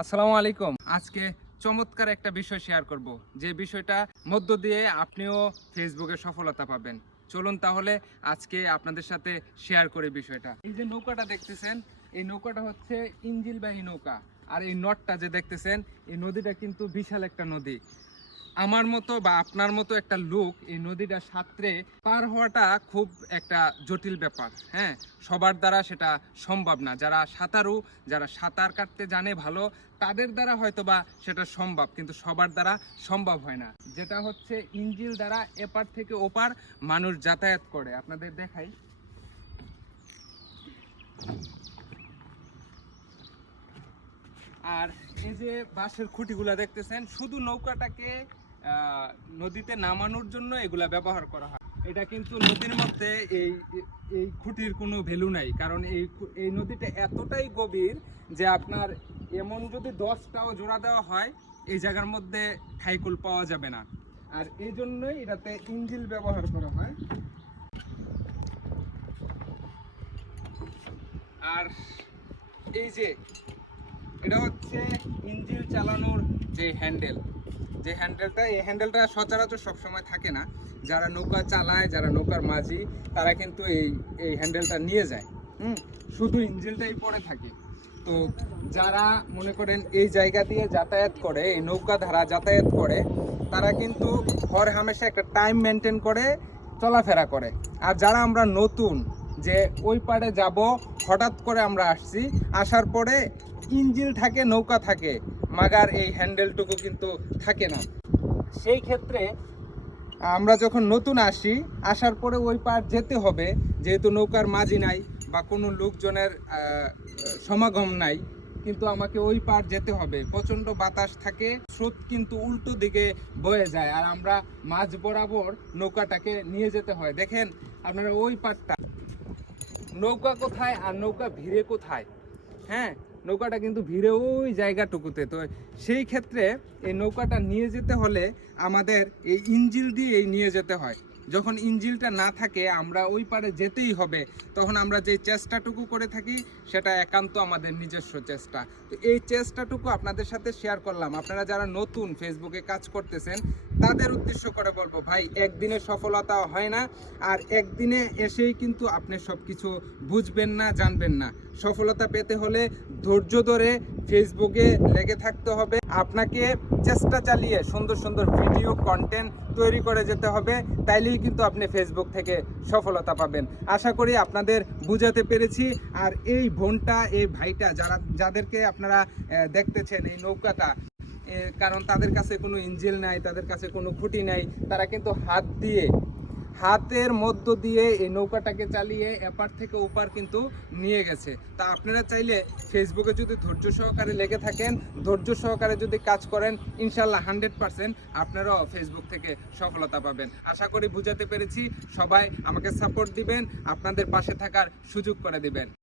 আসসালামু আলাইকুম। আজকে চমৎকার একটা বিষয় শেয়ার করব। যে বিষয়টা মধ্য দিয়ে আপনিও ফেসবুকে সফলতা পাবেন। চলুন তাহলে আজকে আপনাদের সাথে শেয়ার করি বিষয়টা। এই যে নৌকাটা দেখতেছেন, এই নৌকাটা হচ্ছে ইঞ্জিলবাহী নৌকা। আর এই নটটা যে দেখতেছেন, এই নদীটা কিন্তু বিশাল একটা নদী। আমার মতো বা আপনার মতো একটা লোক এই নদীটা সাঁতরে পার হওয়াটা খুব একটা জটিল ব্যাপার হ্যাঁ? সবার দ্বারা সেটা সম্ভব না। যারা সাঁতারু, যারা সাঁতার কাটতে জানে ভালো, তাদের দ্বারা হয়তো বা সেটা সম্ভব, কিন্তু সবার দ্বারা সম্ভব হয় না। যেটা হচ্ছে ইঞ্জিল দ্বারা এপার থেকে ওপার মানুষ যাতায়াত করে। আপনাদের দেখাই। আর এই যে বাঁশের খুঁটিগুলা দেখতেছেন, শুধু নৌকাটাকে নদীতে নামানোর জন্য এগুলা ব্যবহার করা হয়। এটা কিন্তু নদীর মধ্যে এই এই খুঁটির কোনো ভ্যালু নাই, কারণ এই এই নদীটা এতটাই গভীর যে আপনার এমন যদি দশটাও জোড়া দেওয়া হয়, এই জায়গার মধ্যে ঠাইকুল পাওয়া যাবে না। আর এই জন্যই এটাতে ইঞ্জিল ব্যবহার করা হয়। আর এই যে, এটা হচ্ছে ইঞ্জিল চালানোর যে হ্যান্ডেল যে হ্যান্ডেলটা এই হ্যান্ডেলটা সচরাচর সবসময় থাকে না। যারা নৌকা চালায়, যারা নৌকার মাঝি, তারা কিন্তু এই এই হ্যান্ডেলটা নিয়ে যায়। হুম? শুধু ইঞ্জিনটাই পড়ে থাকে। তো যারা মনে করেন এই জায়গা দিয়ে যাতায়াত করে, এই নৌকা ধারা যাতায়াত করে, তারা কিন্তু হর হামেশা একটা টাইম মেনটেন করে, চলাফেরা করে। আর যারা আমরা নতুন যে ওই পাড়ে যাব, হঠাৎ করে আমরা আসছি। আসার পরে ইঞ্জিল থাকে, নৌকা থাকে, মাগার এই হ্যান্ডেলটুকু কিন্তু থাকে না। সেই ক্ষেত্রে আমরা যখন নতুন আসি, আসার পরে ওই পার যেতে হবে, যেহেতু নৌকার মাঝি নাই বা কোনো লোকজনের সমাগম নাই, কিন্তু আমাকে ওই পার যেতে হবে। প্রচণ্ড বাতাস থাকে, স্রোত কিন্তু উল্টো দিকে বয়ে যায়, আর আমরা মাঝ বরাবর নৌকাটাকে নিয়ে যেতে হয়। দেখেন আপনারা ওই পারটা নৌকা কোথায় আর নৌকা ভিড়ে কোথায়? হ্যাঁ নৌকাটা কিন্তু ভিড়ে ওই জায়গাটুকুতে। তো সেই ক্ষেত্রে এই নৌকাটা নিয়ে যেতে হলে আমাদের এই ইঞ্জিল দিয়ে নিয়ে যেতে হয়। যখন ইঞ্জিলটা না থাকে, আমরা ওই পারে যেতেই হবে, তখন আমরা যে চেষ্টাটুকু করে থাকি, সেটা একান্ত আমাদের নিজস্ব চেষ্টা। তো এই চেষ্টাটুকু আপনাদের সাথে শেয়ার করলাম। আপনারা যারা নতুন ফেসবুকে কাজ করতেছেন, তাদের উদ্দেশ্য করে বলব, ভাই, একদিনে সফলতা হয় না, আর একদিনে এসেই কিন্তু আপনি সব কিছু বুঝবেন না, জানবেন না। সফলতা পেতে হলে ধৈর্য ধরে ফেসবুকে লেগে থাকতে হবে। আপনাকে চেষ্টা চালিয়ে সুন্দর সুন্দর ভিডিও কন্টেন্ট তৈরি করে যেতে হবে। তাইলেই কিন্তু আপনি ফেসবুক থেকে সফলতা পাবেন। আশা করি আপনাদের বুঝাতে পেরেছি। আর এই বোনটা, এই ভাইটা যারা, যাদেরকে আপনারা দেখতেছেন এই নৌকাটা কারণ তাদের কাছে কোনো ইঞ্জিল নাই, তাদের কাছে কোনো খুঁটি নাই, তারা কিন্তু হাত দিয়ে হাতের মধ্য দিয়ে এই নৌকাটাকে চালিয়ে এপার থেকে ওপার কিন্তু নিয়ে গেছে। তা আপনারা চাইলে ফেসবুকে যদি ধৈর্য সহকারে লেগে থাকেন, ধৈর্য সহকারে যদি কাজ করেন ইনশাল্লাহ হান্ড্রেড পারসেন্ট আপনারাও ফেসবুক থেকে সফলতা পাবেন। আশা করি বুঝাতে পেরেছি, সবাই আমাকে সাপোর্ট দিবেন, আপনাদের পাশে থাকার সুযোগ করে দিবেন।